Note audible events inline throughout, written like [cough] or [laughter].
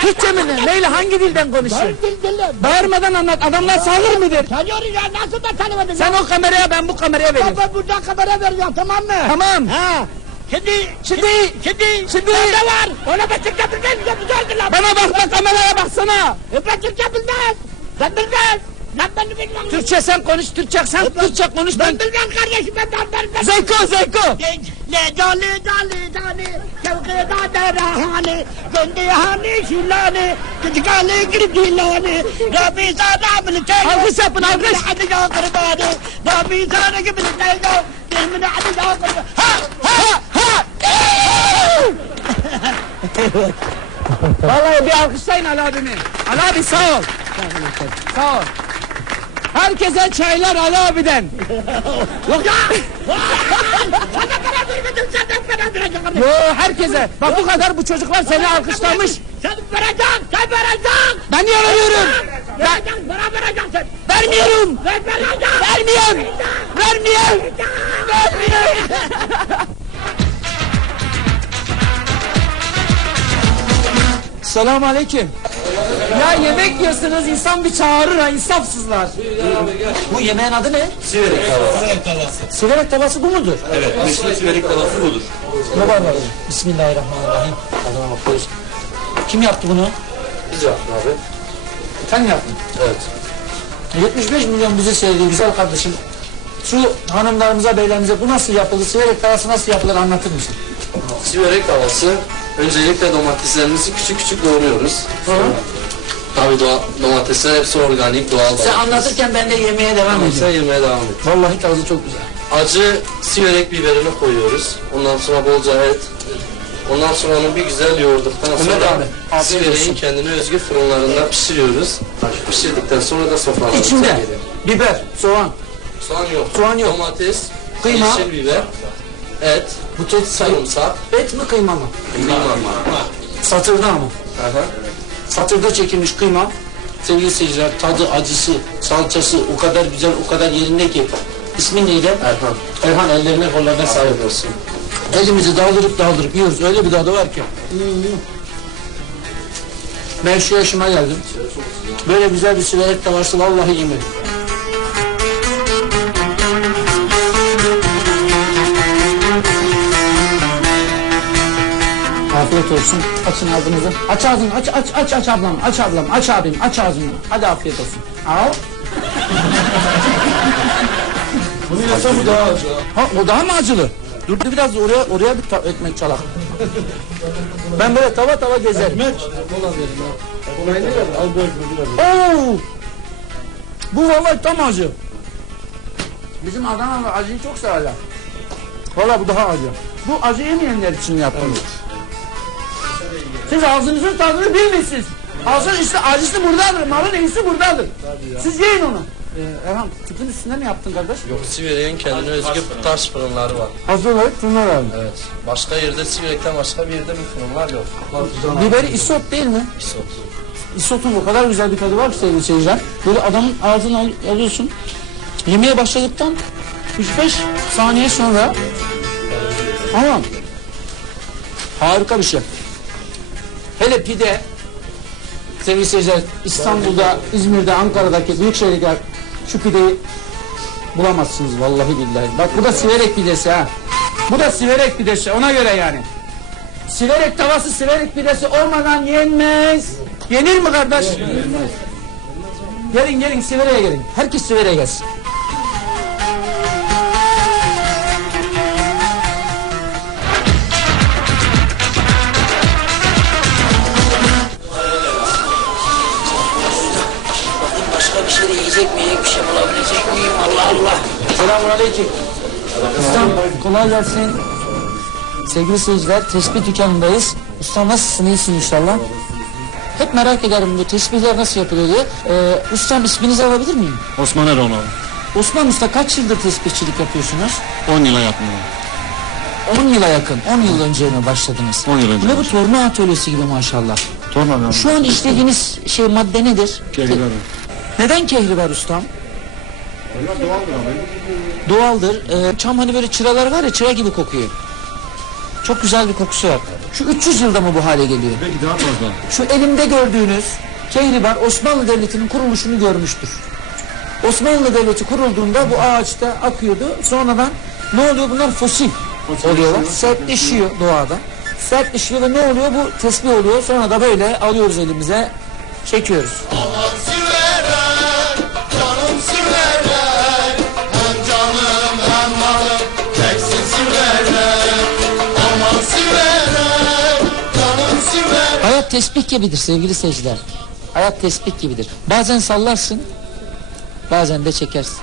Türkçe mi ne? Neyle hangi dilden konuşuyorsun? Ben dil dil. Bağırmadan anlat. Adamlar sağır mıdır? Tanıyoruz ya nasıl da tanımadın? Sen o kameraya ben bu kameraya veriyorum. Ben buradan kamera vereceğim tamam mı? Tamam. Ha. Şimdi, Şimdi şimdi, Şimdi- ne var? Ona bilmez, bize güzeldir lan. bana bakma kameraya baksana. E Türkçe bilmez. Sen bilmez. Lan ben bilmem. Türkçe sen konuş Türkçe sen Türkçe konuş ben. Bilmem kardeşim ben ben ben. ben. Zeyko Zeyko. Le dali dali dali, kevke da derahane, göndi hani şilane, küçükale girdilane, Rabbi sana bilteygo. Alkış yapın, alkış. Hadi ya kurbani, Rabbi sana bilteygo, Bilmini hadi ya kurbani. Ha ha ha. Vallahi bir alkışlayın Ali abimi. Ali abi sağ ol. Sağ ol. Herkese çaylar Ali abiden. Yok ya. [laughs] Yo herkese. Bak bu kadar bu çocuklar seni alkışlamış. Sen vereceksin, sen vereceksin. Ben niye veriyorum? Vereceksin, para vereceksin. vermiyorum. Ver vereceksin. Vermiyorum. Vermiyorum. Vermiyorum. [laughs] Selamun aleyküm. Ya yemek yiyorsunuz insan bir çağırır ha insafsızlar. Bu yemeğin adı ne? Siverek tavası. Siverek tavası bu mudur? Evet, meşhur siverek tavası budur. Ne var var? Bismillahirrahmanirrahim. Adına bakıyoruz. Kim yaptı bunu? Biz yaptık abi. Sen yaptın? Evet. 75 milyon bize söyledi güzel kardeşim. Şu hanımlarımıza, beylerimize bu nasıl yapılır, siverek tavası nasıl yapılır anlatır mısın? Siverek tavası. Öncelikle domateslerimizi küçük küçük doğruyoruz. Tabii doğa, domatesler hepsi organik, doğal Sen domates. anlatırken ben de yemeğe devam Tamam, edeceğim. sen yemeye devam et. Vallahi tadı çok güzel. Acı siverek biberini koyuyoruz. Ondan sonra bolca et. Ondan sonra onu bir güzel yoğurduktan Ahmet sonra abi, afiyet sivereğin olsun. kendine özgü fırınlarında pişiriyoruz. Pişirdikten sonra da sofralarımıza İçinde geliyor. biber, soğan, Soğan yok. Soğan yok. Domates, Kıyma. yeşil biber, et, bu tür sayı... sarımsak, Et mi kıyma mı? kıyma. Satırda ama. Aha. Satırda çekilmiş kıyma. Sevgili seyirciler tadı, acısı, salçası o kadar güzel, o kadar yerinde ki. İsmin neydi? Erhan. Erhan ellerine kollarına sahip Sağlık olsun. Elimizi daldırıp daldırıp yiyoruz. Öyle bir tadı var ki. Ben şu yaşıma geldim. Böyle güzel bir sigaret tavası vallahi yemedim. Afiyet olsun. Açın ağzınızı. Aç ağzını. Aç aç aç aç ablam. Aç ablam. Aç abim. Aç ağzını. Hadi afiyet olsun. Al. Bunu yasa bu daha acı. Ha o daha mı acılı? Dur dur biraz oraya oraya bir ta- ekmek çalak. ben böyle tava tava gezerim. Oo! Bu vallahi tam acı. Bizim Adanalı acıyı çok severler. Vallahi bu daha acı. Bu acı yemeyenler için yaptım. Siz ağzınızın tadını bilmişsiniz. Ağzın işte acısı buradadır, malın iyisi buradadır. Siz yiyin onu. Ee, Erhan, tüpün üstünde mi yaptın kardeş? Yok Siverek'in kendine özgü taş fırınları var. Hazır olarak fırına verdim. Evet. Başka yerde Siverek'ten başka bir yerde bir fırınlar yok. Biberi isot değil mi? Isot. Isotun o kadar güzel bir tadı var ki sevgili seyirciler. Böyle adamın ağzına al- alıyorsun. Yemeğe başladıktan 3-5 saniye sonra ama harika bir şey. Hele pide sevgili seyirciler İstanbul'da, İzmir'de, Ankara'daki büyük şehirler şu pideyi bulamazsınız vallahi billahi. Bak bu da siverek pidesi ha. Bu da siverek pidesi ona göre yani. Siverek tavası siverek pidesi olmadan yenmez. Yenir mi kardeş? Yenmez. Gelin gelin Siverek'e gelin. Herkes Siverek'e gelsin. Selamun aleyküm. Ustam kolay gelsin. Sevgili seyirciler tespih dükkanındayız. Usta nasılsın iyisin inşallah? Hep merak ederim bu tesbihler nasıl yapılıyor diye. Ee, ustam isminizi alabilir miyim? Osman Eroğlu. Osman Usta kaç yıldır tesbihçilik yapıyorsunuz? 10 yıla yapmıyor. 10 yıla yakın. 10 yıl önce mi başladınız? 10 yıl önce Bu ne bu torna atölyesi gibi maşallah. Tornavida. Şu an işlediğiniz şey madde nedir? Kehribar. Neden kehribar ustam? Doğaldır. Ee, çam hani böyle çıralar var ya çıra gibi kokuyor. Çok güzel bir kokusu var. Şu 300 yılda mı bu hale geliyor? Belki daha fazla. Şu elimde gördüğünüz Kehribar Osmanlı Devleti'nin kuruluşunu görmüştür. Osmanlı Devleti kurulduğunda bu ağaçta akıyordu. Sonradan ne oluyor? Bunlar fosil oluyorlar. Sertleşiyor doğada. Sertleşiyor ve ne oluyor? Bu tesbih oluyor. Sonra da böyle alıyoruz elimize, çekiyoruz. Siveren, Hayat gibidir sevgili seyirciler. Hayat tesbih gibidir. Bazen sallarsın, bazen de çekersin.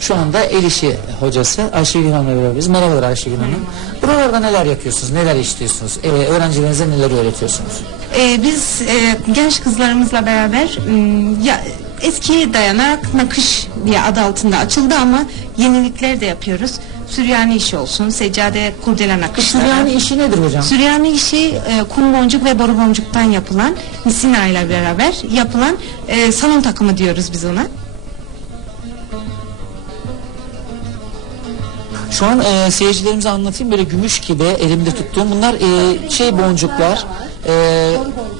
Şu anda el işi hocası Ayşegül Hanım'la beraberiz. Merhabalar Ayşegül Hanım. Buralarda neler yapıyorsunuz, neler işliyorsunuz? Ee, öğrencilerinize neler öğretiyorsunuz? Ee, biz e, genç kızlarımızla beraber m, ya, eskiye dayanarak nakış diye adı altında açıldı ama yenilikler de yapıyoruz. Süryani işi olsun, seccade kurdele nakışları. Süryani işi nedir hocam? Süryani işi e, kum boncuk ve boru boncuktan yapılan, misina ile beraber yapılan e, salon takımı diyoruz biz ona. Şu an e, seyircilerimize anlatayım böyle gümüş gibi elimde tuttuğum bunlar e, şey boncuklar e,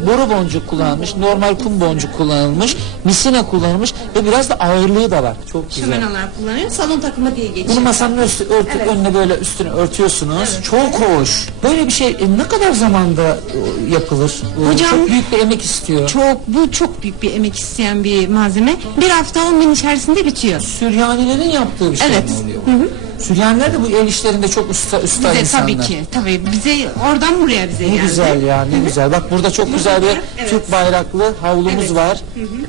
boru boncuk kullanılmış normal kum boncuk kullanılmış misina kullanılmış ve biraz da ağırlığı da var çok güzel. Şömen olarak kullanıyoruz. Salon takımı diye geçiyor. Bunu masanın üstü, örtüp önüne böyle üstünü örtüyorsunuz. Çok hoş. Böyle bir şey e, ne kadar zamanda e, yapılır? E, Hocam- çok büyük bir emek istiyor. Çok, bu çok büyük bir emek isteyen bir malzeme. Bir hafta 10 gün içerisinde bitiyor. Süryanilerin yaptığı bir şey Evet. mi oluyor? bu? Süryaniler de bu el işlerinde çok usta usta Bize insanlar. tabii ki. Tabii bize oradan buraya bize Ne geldi. güzel ya ne güzel. Bak burada çok güzel bir Evet. Türk bayraklı havlumuz Evet. var.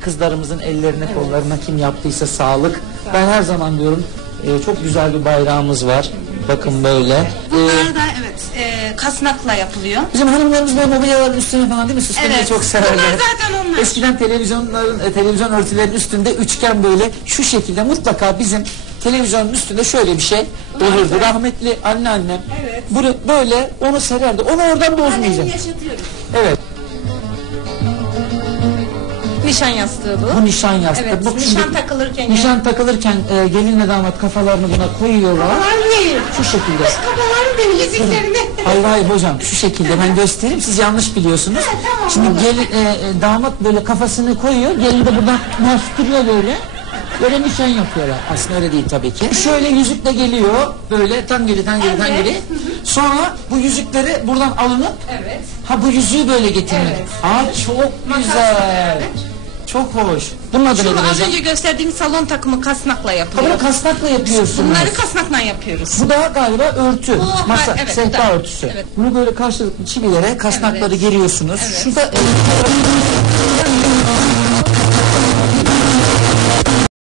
Kızlarımızın ellerine kollarına kim yaptıysa sağlık. Ben her zaman diyorum e, çok güzel bir bayrağımız var. Bakın böyle. Bunlar da evet e, kasnakla yapılıyor. bizim hanımlarımız böyle mobilyaların üstüne falan değil mi? Süslemeyi Evet. çok severler. Bunlar zaten onlar. Eskiden televizyonların e, televizyon örtülerinin üstünde üçgen böyle şu şekilde mutlaka bizim televizyonun üstünde şöyle bir şey olurdu. Rahmetli anneannem bunu böyle onu sererdi. Onu oradan bozmayacak. Evet. Nişan yastığı bu. Bu nişan yastığı. Evet, Bu nişan şimdi- takılırken Nişan takılırken e, gelinle damat kafalarını buna koyuyorlar. Kafalar değil. Şu şekilde. [laughs] Kafalar değil yüzüklerini. Hayır hayır hocam şu şekilde ben göstereyim siz yanlış biliyorsunuz. Şimdi gelin, e, e, damat böyle kafasını koyuyor gelin de buradan [laughs] bastırıyor böyle. Böyle nişan yapıyorlar. Aslında öyle değil tabii ki. Şöyle yüzükle geliyor. Böyle tam geri tam geri tam Evet. geri. Sonra bu yüzükleri buradan alınıp Evet. ha bu yüzüğü böyle getirmek. Evet. Aa çok Makasla güzel. beraber. Çok hoş. Bunun adı Şu nedir az hocam? önce gösterdiğim salon takımı kasnakla Ha, yapılıyor. Bunu kasnakla yapıyorsunuz. Bunları kasnakla yapıyoruz. Bu da galiba örtü. Bu, Masa, evet, sehpa da. örtüsü. Evet. Bunu böyle karşılıklı çivilere kasnakları Evet. geriyorsunuz. Şurada e,